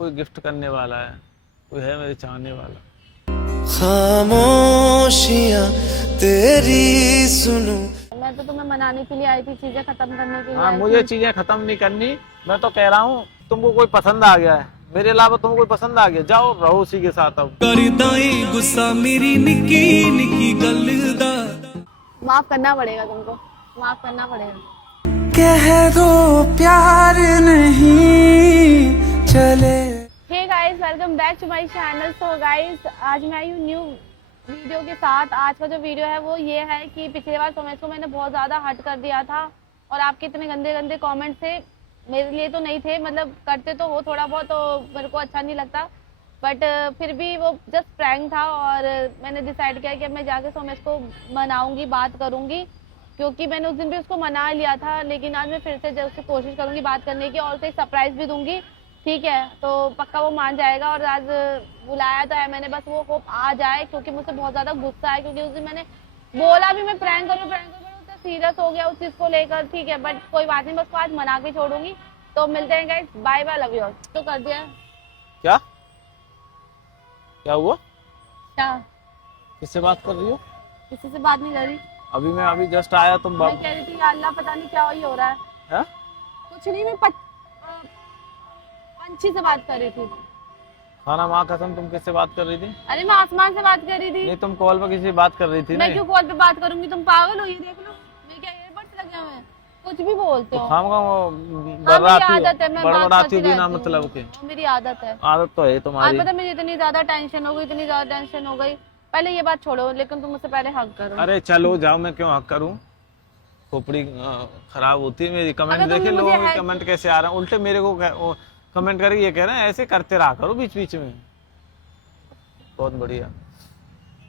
कोई गिफ्ट करने वाला है, कोई है मेरे चाहने वाला। खामोशियां तेरी सुनूं। मैं तो तुम्हें मनाने के लिए आई थी, चीजें खत्म करने के लिए हाँ, आई मुझे थी। चीजें खत्म नहीं करनी। मैं तो कह रहा हूँ तुमको कोई पसंद आ गया है, मेरे अलावा तुमको कोई पसंद आ गया, जाओ रहो उसी के साथ। अब करदाई गुस्सा मेरी निकी निकी गल दा। माफ करना पड़ेगा तुमको, माफ करना पड़ेगा। कह दो प्यार नहीं चले। Hey guys, welcome back to my channel. So guys, आज मैं आई हूँ न्यू वीडियो के साथ। आज का जो वीडियो है वो ये है कि पिछली बार सोमेश को मैंने बहुत ज़्यादा हर्ट कर दिया था और आपके इतने गंदे गंदे कमेंट थे, मेरे लिए तो नहीं थे, मतलब करते तो हो थोड़ा बहुत, तो मेरे को अच्छा नहीं लगता, बट फिर भी वो जस्ट प्रैंक था। और मैंने डिसाइड किया कि अब मैं जाके सोमेश को मनाऊंगी, बात करूंगी, क्योंकि मैंने उस दिन भी उसको मना लिया था। लेकिन आज मैं फिर से उससे कोशिश करूंगी बात करने की और उसे सरप्राइज भी दूंगी, ठीक है? तो पक्का वो मान जाएगा। और आज बुलाया तो है मैंने, बस वो होप आ जाए, क्योंकि मुझसे बहुत ज़्यादा गुस्सा है, क्योंकि उस दिन मैंने बोला भी मैं प्रैंक करूँ, तो सीरियस हो गया उस चीज़ को लेकर, ठीक है? बट कोई बात नहीं, मैं उसको आज मना के छोड़ूंगी। तो मिलते हैं guys, bye bye, love you all. तो कर दिया क्या क्या हुआ? क्या? किससे बात कर रही हो? किसी से बात नहीं कर रही। मैं अभी जस्ट आया, तुम मैं कह रही थी, या अल्लाह पता नहीं क्या ही हो रहा है। है? कुछ नहीं, मैं पंछी से बात कर रही थी। खाना माँ कसम, तुम किससे बात कर रही थी? अरे मैं आसमान से बात कर रही थी। नहीं, तुम कॉल पर किसी से बात कर रही थी। मैं क्यों कॉल पे बात करूंगी? तुम पागल हो? ये देख लो, मेरे क्या ईयरबड्स लगे हुए हैं, कुछ भी बोलते हो। खाम का हाँ, मेरी आदत है, मैं बात बड़बड़ाती करती बिना रहती हूँ। मतलब के। मेरी आदत है। आदत तो है आज तुम्हारी। पता है मुझे इतनी ज्यादा टेंशन हो गई, इतनी ज्यादा टेंशन हो गई। पहले ये बात छोड़ो, लेकिन तुम मुझसे पहले हक करो। अरे चलो जाओ, मैं क्यों हक करूं? खोपड़ी खराब होती है मेरी। कमेंट अगर तुमने देखे मुझे लोगों के हेल्प- कमेंट कैसे आ रहे हैं, उल्टे मेरे को कमेंट करके ये कह रहे हैं ऐसे करते रहा करो बीच बीच में। बहुत बढ़िया।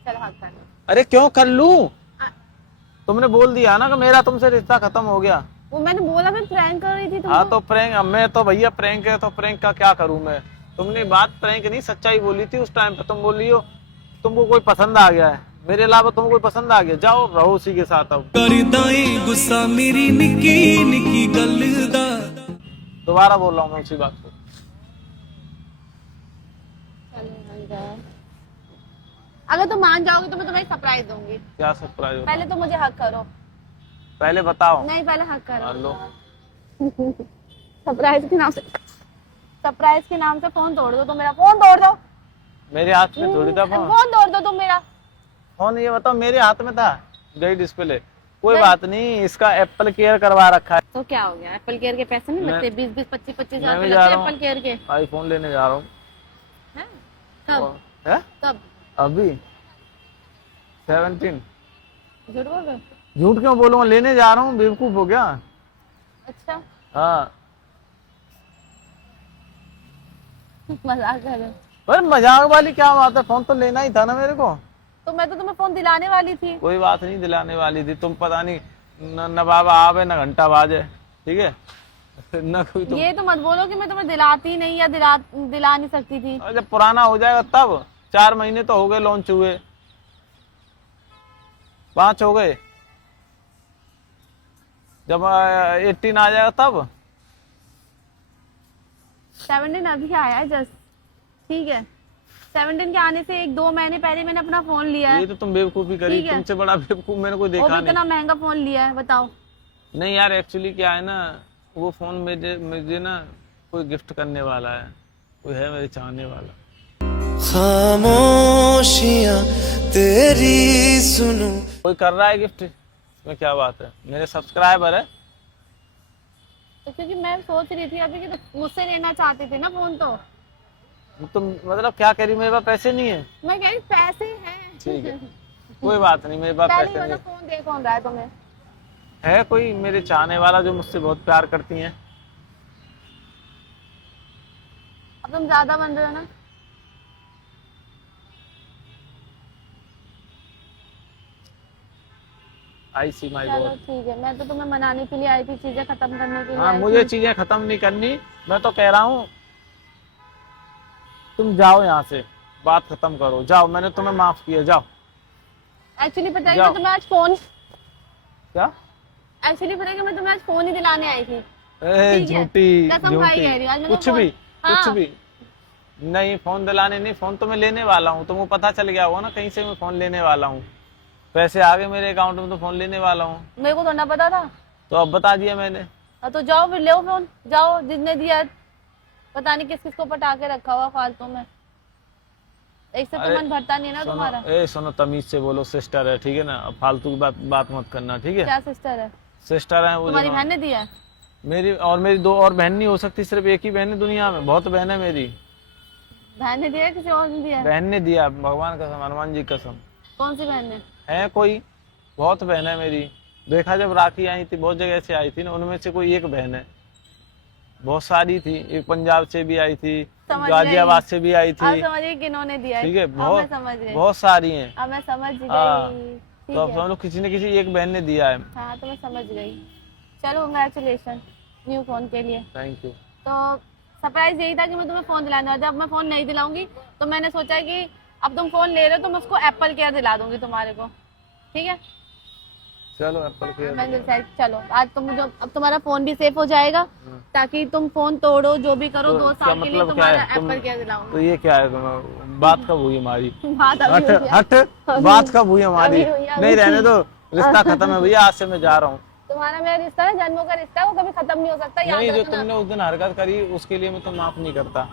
चल हक कर। अरे क्यों कर लूं? तुमने बोल दिया ना कि मेरा तुमसे रिश्ता खत्म हो गया। वो मैंने बोला, मैं प्रैंक कर रही थी तुमको। हाँ तो प्रैंक, मैं तो भैया प्रैंक है तो प्रैंक का क्या करूं मैं? तुमने बात प्रैंक नहीं सच्चाई बोली थी उस टाइम पे। तुम बोली हो तुमको कोई पसंद आ गया है, मेरे अलावा तुमको कोई पसंद आ गया, जाओ रहो उसी के साथ। अब करदाई गुस्सा मेरी निकी निकी गल दा। दोबारा बोल रहा हूँ मैं उसी बात को। अगर तुम मान जाओगे तो मैं तुम्हें सरप्राइज दूंगी। क्या सरप्राइज? पहले तो मुझे हक करो। पहले बताओ। नहीं, पहले हक करो। हेलो, सरप्राइज के नाम से फोन तोड़ दो। तुम मेरा फोन तोड़ दो। मेरे हाथ में थोड़ी था फोन। फोन तोड़ दो तुम मेरा। फोन ये बताओ, मेरे हाथ में था, गई डिस्प्ले। कोई नहीं। बात नहीं, इसका एप्पल केयर करवा रखा है। तो क्या हो गया? एप्पल केयर के पैसे नहीं लगते? 20-20, 25-25 हजार मैं भी रुपए जा लगते रहा हूँ। एप्पल केयर के। आईफोन लेने जा रहा हूँ। हैं? कब? है? कब? अभी 17। झूठ बोल रहे हो? झूठ क्यों बोलूंगा? लेने जा रहा हूँ, बेवकूफ हो गया? अच्छा, हाँ। मजाक कर रहे हो? पर मजाक वाली क्या बात है? फोन तो लेना ही था ना मेरे को। तो मैं तो तुम्हें फोन दिलाने वाली थी। कोई बात नहीं, दिलाने वाली थी तुम। पता नहीं न बाबा आवे न घंटा बाजे, ठीक है? न कोई तुम। ये तो मत बोलो कि मैं तुम्हें दिलाती नहीं या दिला नहीं सकती थी। और जब पुराना हो जाएगा तब। 4 महीने तो हो गए लॉन्च हुए, 5 हो गए। जब 18 आ जाएगा तब। 17 अभी आया है जस्ट, ठीक है? 17 के आने से 1-2 महीने पहले मैंने अपना फोन लिया है। ये तो तुम बेवकूफी करी। ठीक है। तुमसे बड़ा बेवकूफ मैंने कोई वो देखा भी नहीं। इतना महंगा फोन लिया है, बताओ। नहीं यार, एक्चुअली क्या है ना, वो फोन मुझे ना कोई गिफ्ट करने वाला है, कोई है मेरे चाहने वाला। खामोशियां तेरी सुनूं। कोई कर रहा है गिफ्ट, इसमें क्या बात है? मेरे सब्सक्राइबर है। तो क्योंकि मैं सोच रही थी अभी कि तो मुझसे लेना चाहते थे ना फोन। तो तुम मतलब क्या कह रही? मेरे पास पैसे नहीं है? मैं कह रही पैसे हैं। ठीक है, कोई बात नहीं, मेरे पास पहले पैसे ही नहीं फोन दे कौन रहा है तुम्हें? है। कोई मेरे चाहने वाला जो मुझसे बहुत प्यार करती हैं। अब तुम ज्यादा बन रहे हो ना। आई सी माई चलो गॉड। ठीक है, मैं तो तुम्हें मनाने के लिए आई थी, चीजें खत्म करने के लिए हाँ, आई मुझे थी। चीजें खत्म नहीं करनी। मैं तो कह रहा हूँ तुम जाओ यहाँ से, बात खत्म करो, जाओ। मैंने तुम्हें माफ किया, जाओ। एक्चुअली पता है जाओ। कि तुम्हें आज फोन क्या? एक्चुअली पता है कि मैं तुम्हें आज फोन ही दिलाने आई थी। ए ठीक है? झूठी कसम खाई झूठी, कह रही हूँ, आज मैंने कुछ फोन- भी हाँ। कुछ भी। नहीं फोन दिलाने नहीं, फोन तो मैं लेने वाला हूँ, तुमको पता चल गया होगा ना कहीं से मैं फोन लेने वाला हूँ। पैसे आ गए मेरे अकाउंट में तो फोन लेने वाला हूँ। मेरे को तो ना पता था। तो अब बता दिया मैंने। तो जाओ फिर ले फोन, जाओ जिसने दिया पता नहीं किस किस को पटा के रखा हुआ फालतू में। एक से तो अरे, मन भरता नहीं ना तुम्हारा। सुनो तमीज से बोलो, सिस्टर है ठीक है ना, अब फालतू की बात मत करना ठीक है। क्या सिस्टर है? सिस्टर है वो तुम्हारी बहन ने दिया है? मेरी दो और बहन नहीं हो सकती, सिर्फ एक ही बहन है दुनिया में, बहुत बहन है मेरी। बहन ने दिया है किसी और ने दिया है? बहन ने दिया, भगवान कसम, हनुमान जी कसम। कौन सी बहन ने? है कोई, बहुत बहन है मेरी। देखा जब राखी आई थी बहुत जगह से आई थी ना, उनमें से कोई एक बहन है, बहुत सारी थी, एक पंजाब से भी आई थी, गाजियाबाद से भी आई अब थी, समझ गई किन्होंने दिया है। ठीक है, अब मैं समझ बहुत गई। बहुत सारी हैं। अब मैं समझ हाँ, गई। ठीक तो अब है। हम लोग किसी न किसी एक बहन ने दिया है। हाँ तो मैं समझ गई। चलो कंग्रेचुलेशन न्यू फोन के लिए। Thank you. तो सरप्राइज यही था कि मैं तुम्हें फोन दिलाने वाली थी। अब मैं फोन नहीं दिलाऊंगी तो मैंने सोचा कि अब तुम फोन ले रहे हो तो मैं उसको एप्पल केयर दिला दूंगी तुम्हारे को, ठीक है? चलो एप्पल केयर। मैंने डिसाइड, चलो आज तुम जो अब तुम्हारा फोन भी सेफ हो जाएगा, ताकि तुम फोन तोड़ो जो भी करो तो 2 क्या साल के लिए मतलब क्या तुम्हारा है? एप्पल केयर दिलाऊंगी। तो ये क्या है, बात कब हुई हमारी? बात अभी हुई है। हट, बात कब हुई हमारी? अभी हुई है, नहीं अभी। रहने दो, रिश्ता खत्म है भैया, आज से मैं जा रहा हूँ। तुम्हारा मेरा रिश्ता है, जन्मों का रिश्ता है, वो कभी खत्म नहीं हो सकता, याद नहीं, जो रखना। तुमने उस दिन हरकत करी उसके लिए मैं तो माफ नहीं करता।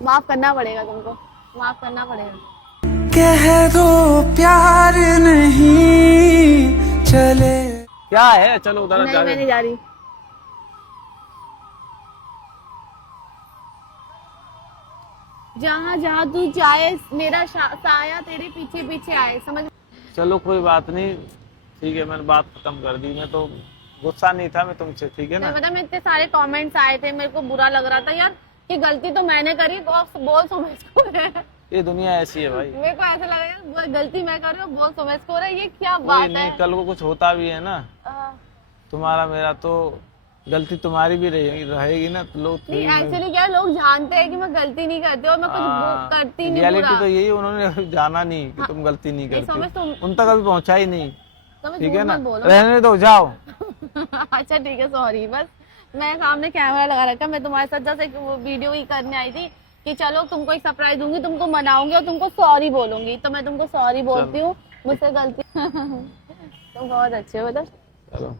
माफ करना पड़ेगा तुमको, माफ करना पड़ेगा। कह दो प्यार नहीं चले। क्या है, चलो उधर नहीं मैं नहीं जा रही। जहाँ जहाँ तू जाए मेरा साया तेरे पीछे पीछे आए, समझ? चलो कोई बात नहीं, ठीक है, मैंने बात खत्म कर दी। मैं तो गुस्सा नहीं था मैं तुमसे, ठीक है ना। पता मैं इतने सारे कमेंट्स आए थे, मेरे को बुरा लग रहा था यार कि गलती तो मैंने करी, बोल समझ को रहे हैं। ये दुनिया ऐसी है भाई। मेरे को ऐसा लगा यार गलती मैं कर रही हूँ, बोल समझ को रहे, ये क्या कोई बात नहीं, है? कल को कुछ होता भी है ना, आ, तुम्हारा मेरा, तो गलती तुम्हारी भी रहेगी ना, तो लोग नहीं एक्चुअली क्या है, लोग जानते हैं कि मैं गलती नहीं करती और मैं कुछ करती नहीं। रियलिटी तो यही, उन्होंने जाना नहीं कि तुम गलती नहीं समझ तुम करती, उन तक अभी पहुंचा ही नहीं, समझ ठीक है ना। बोलो। रहने दो, जाओ। अच्छा ठीक है, सॉरी, बस मैं सामने कैमरा लगा रखा, मैं तुम्हारे साथ जैसे वीडियो ही करने आई थी कि चलो तुमको एक सरप्राइज दूंगी, तुमको मनाऊंगी और तुमको सॉरी बोलूंगी, तो मैं तुमको सॉरी बोलती हूँ, मुझसे गलती। तुम बहुत अच्छे हो। चलो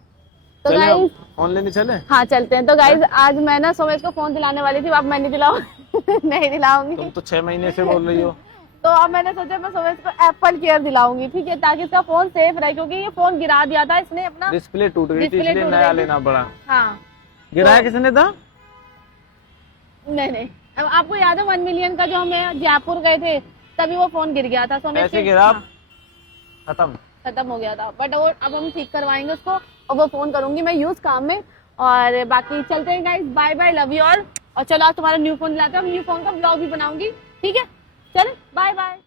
तो गाइस फोन लेने चले। हाँ चलते हैं। तो गाइस आज मैं ना सुमेश को फोन दिलाने वाली थी, अब मैं नहीं दिलाऊं नहीं दिलाऊंगी। तुम तो 6 महीने से बोल रही हो। तो अब मैंने सोचा मैं सुमेश को एप्पल केयर दिलाऊंगी, ठीक है, ताकि इसका फोन सेफ रहे, क्योंकि ये फोन गिरा दिया था इसने अपना, डिस्प्ले टूट गई थी डिस्प्ले इसलिए टूट नया गई थी। लेना पड़ा। हाँ गिराया किसने था? नहीं अब आपको याद है 1 मिलियन का जो हमें जयपुर गए थे तभी वो फोन गिर गया था, सुमेश ऐसे गिरा, हाँ, खत्म हो गया था, बट वो अब हम ठीक करवाएंगे उसको और वो फोन करूंगी मैं यूज काम में। और बाकी चलते हैं guys, bye bye, love you all. और चलो आज तुम्हारा न्यू फोन दिलाते हैं, न्यू फोन का ब्लॉग भी बनाऊंगी, ठीक है, चलो बाय बाय।